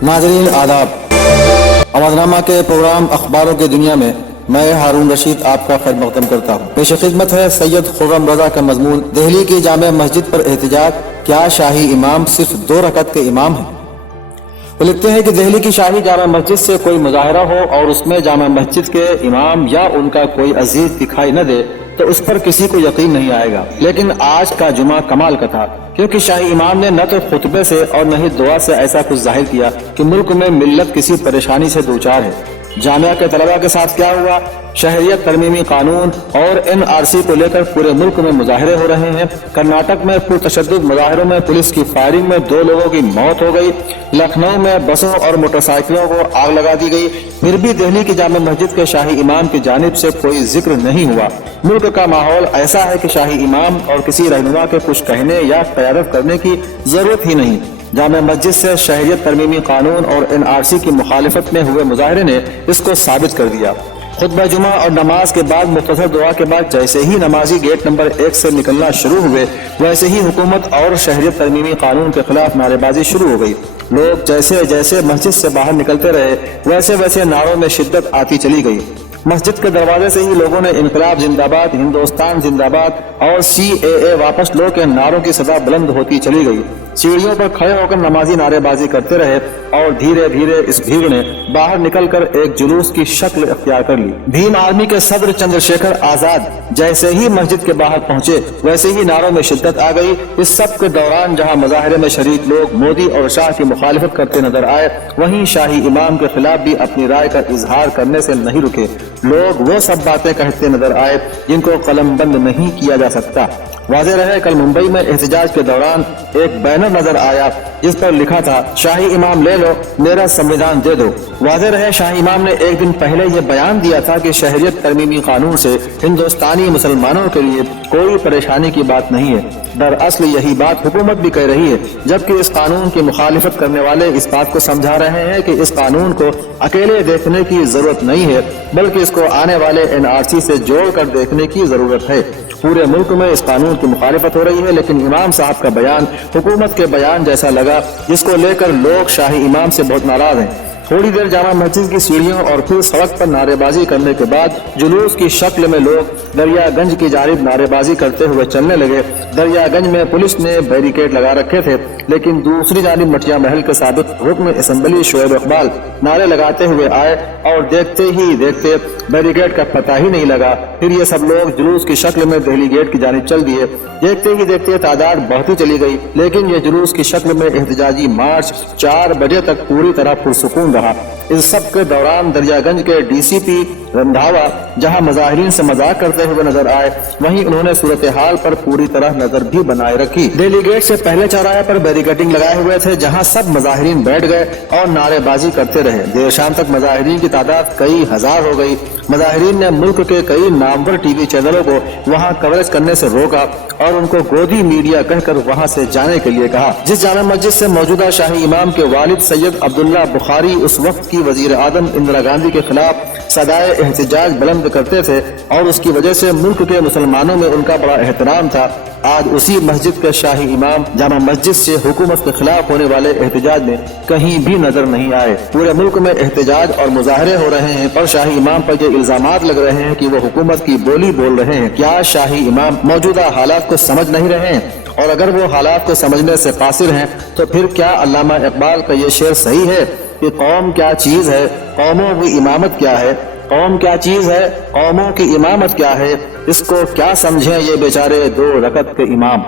नाज़रीन आदाब। आवाज़नामा के प्रोग्राम अखबारों की दुनिया में मैं हारून रशीद आपका खैर मक़दम करता हूँ। पेश खिदमत है सैयद खुर्रम रज़ा का मजमून, दिल्ली की जामे मस्जिद पर एहतजाज, क्या शाही इमाम सिर्फ 2 रकअत के इमाम हैं? वो लिखते हैं कि दिल्ली की शाही जामा मस्जिद से कोई मुजाहरा हो और उसमें जामा मस्जिद के इमाम या उनका कोई अजीज दिखाई न दे तो उस पर किसी को यकीन नहीं आएगा। लेकिन आज का जुमा कमाल का था, क्योंकि शाही इमाम ने न तो खुतबे से और न ही दुआ से ऐसा कुछ जाहिर किया कि मुल्क में मिल्लत किसी परेशानी से दो चार है। जामिया के तलबा के साथ क्या हुआ? शहरियत तरमीमी कानून और NRC को लेकर पूरे मुल्क में मुजाहरे हो रहे हैं। कर्नाटक में पुरतशद्दुद मुजाहरों में पुलिस की फायरिंग में 2 लोगों की मौत हो गई। लखनऊ में बसों और मोटरसाइकिलों को आग लगा दी गई। फिर भी दिल्ली की जामे मस्जिद के शाही इमाम की जानिब से कोई जिक्र नहीं हुआ। मुल्क का माहौल ऐसा है कि शाही इमाम और किसी रहनुमा के कुछ कहने या क़यादत करने की जरूरत ही नहीं। जामे मस्जिद से शहरियत तरमीमी कानून और NRC की मुखालिफत में हुए मुजाहरे ने इसको साबित कर दिया। खुतबा जुमा और नमाज के बाद मुख्तसर दुआ के बाद जैसे ही नमाजी गेट नंबर 1 से निकलना शुरू हुए, वैसे ही हुकूमत और शहरियत तरमीमी कानून के खिलाफ नारेबाजी शुरू हो गई। लोग जैसे जैसे मस्जिद से बाहर निकलते रहे, वैसे वैसे नारों में शिद्दत आती चली गई। मस्जिद के दरवाजे से ही लोगों ने इनकलाब जिंदाबाद, हिंदुस्तान जिंदाबाद और CAA वापस लो के नारों की सदा बुलंद होती चली गई। सीढ़ियों पर खड़े होकर नमाजी नारेबाजी करते रहे और धीरे धीरे इस भीड़ ने बाहर निकलकर एक जुलूस की शक्ल अख्तियार कर ली। भीम आर्मी के सदर चंद्रशेखर आजाद जैसे ही मस्जिद के बाहर पहुंचे, वैसे ही नारों में शिद्दत आ गई। इस सब के दौरान जहां मुजाहरे में शरीक लोग मोदी और शाह की मुखालिफत करते नजर आए, वहीं शाही इमाम के खिलाफ भी अपनी राय का इजहार करने से नहीं रुके। लोग वो सब बातें कहते नजर आए जिनको कलमबंद नहीं किया जा सकता। वाज़ेह रहे, कल मुंबई में एहतजाज के दौरान एक बैनर नजर आया जिस पर लिखा था, शाही इमाम ले लो, मेरा संविधान दे दो। वाज़ेह रहे, शाही इमाम ने एक दिन पहले ये बयान दिया था कि शहरियत तरमीमी कानून से हिंदुस्तानी मुसलमानों के लिए कोई परेशानी की बात नहीं है। दरअसल यही बात हुकूमत भी कह रही है, जबकि इस कानून की मुखालिफत करने वाले इस बात को समझा रहे हैं कि इस कानून को अकेले देखने की जरूरत नहीं है, बल्कि इसको आने वाले NRC से जोड़कर देखने की जरूरत है। पूरे मुल्क में इस कानून की मुखालिफत हो रही है, लेकिन इमाम साहब का बयान हुकूमत के बयान जैसा लगा, जिसको लेकर लोग शाही इमाम से बहुत नाराज हैं। थोड़ी देर जामा मस्जिद की सीढ़ियों और फिर सड़क पर नारेबाजी करने के बाद जुलूस की शक्ल में लोग दरियागंज की जानिब नारेबाजी करते हुए चलने लगे। दरियागंज में पुलिस ने बैरिकेड लगा रखे थे, लेकिन दूसरी जानिब मटिया महल के साबिक रुकन असेंबली शोएब इकबाल नारे लगाते हुए आए और देखते ही देखते बैरिकेड का पता ही नहीं लगा। फिर ये सब लोग जुलूस की शक्ल में दिल्ली गेट की जानिब चल दिए। देखते ही देखते तादाद बढ़ती चली गई, लेकिन ये जुलूस की शक्ल में एहतजाजी मार्च 4 बजे तक पूरी तरह पुरसुकून रहा। इस सब के दौरान दरियागंज के DCP रंधावा जहां मुजाहिरीन से मजाक करते हुए नजर आए, वहीं उन्होंने सूरत हाल पर पूरी तरह नजर भी बनाए रखी। दिल्ली गेट से पहले चौराहे पर बैरिकेडिंग लगाए हुए थे, जहां सब मुजाहिरीन बैठ गए और नारेबाजी करते रहे। देर शाम तक मुजाहिरीन की तादाद कई हजार हो गई। मुजाहिरीन ने मुल्क के कई नामवर TV चैनलों को वहां कवरेज करने से रोका और उनको गोदी मीडिया कहकर वहां से जाने के लिए कहा। जिस जामा मस्जिद से मौजूदा शाही इमाम के वालिद सैयद अब्दुल्ला बुखारी उस वक्त की वजीर आजम इंदिरा गांधी के खिलाफ सदाए एहतजाज बुलंद करते थे और उसकी वजह से मुल्क के मुसलमानों में उनका बड़ा एहतराम था, आज उसी मस्जिद के शाही इमाम जामा मस्जिद से हुकूमत के खिलाफ होने वाले एहतजाज में कहीं भी नजर नहीं आए। पूरे मुल्क में एहतजाज और मुजाहरे हो रहे हैं, पर शाही इमाम पर ये इल्जामात लग रहे हैं कि वो हुकूमत की बोली बोल रहे हैं। क्या शाही इमाम मौजूदा हालात को समझ नहीं रहे हैं? और अगर वो हालात को समझने से कासिर हैं, तो फिर क्या अल्लामा इकबाल का ये शेर सही है कि कौम क्या चीज है, कौमों की इमामत क्या है? कौम क्या चीज है, कौमों की इमामत क्या है? इसको क्या समझें ये बेचारे 2 रकअत के इमाम।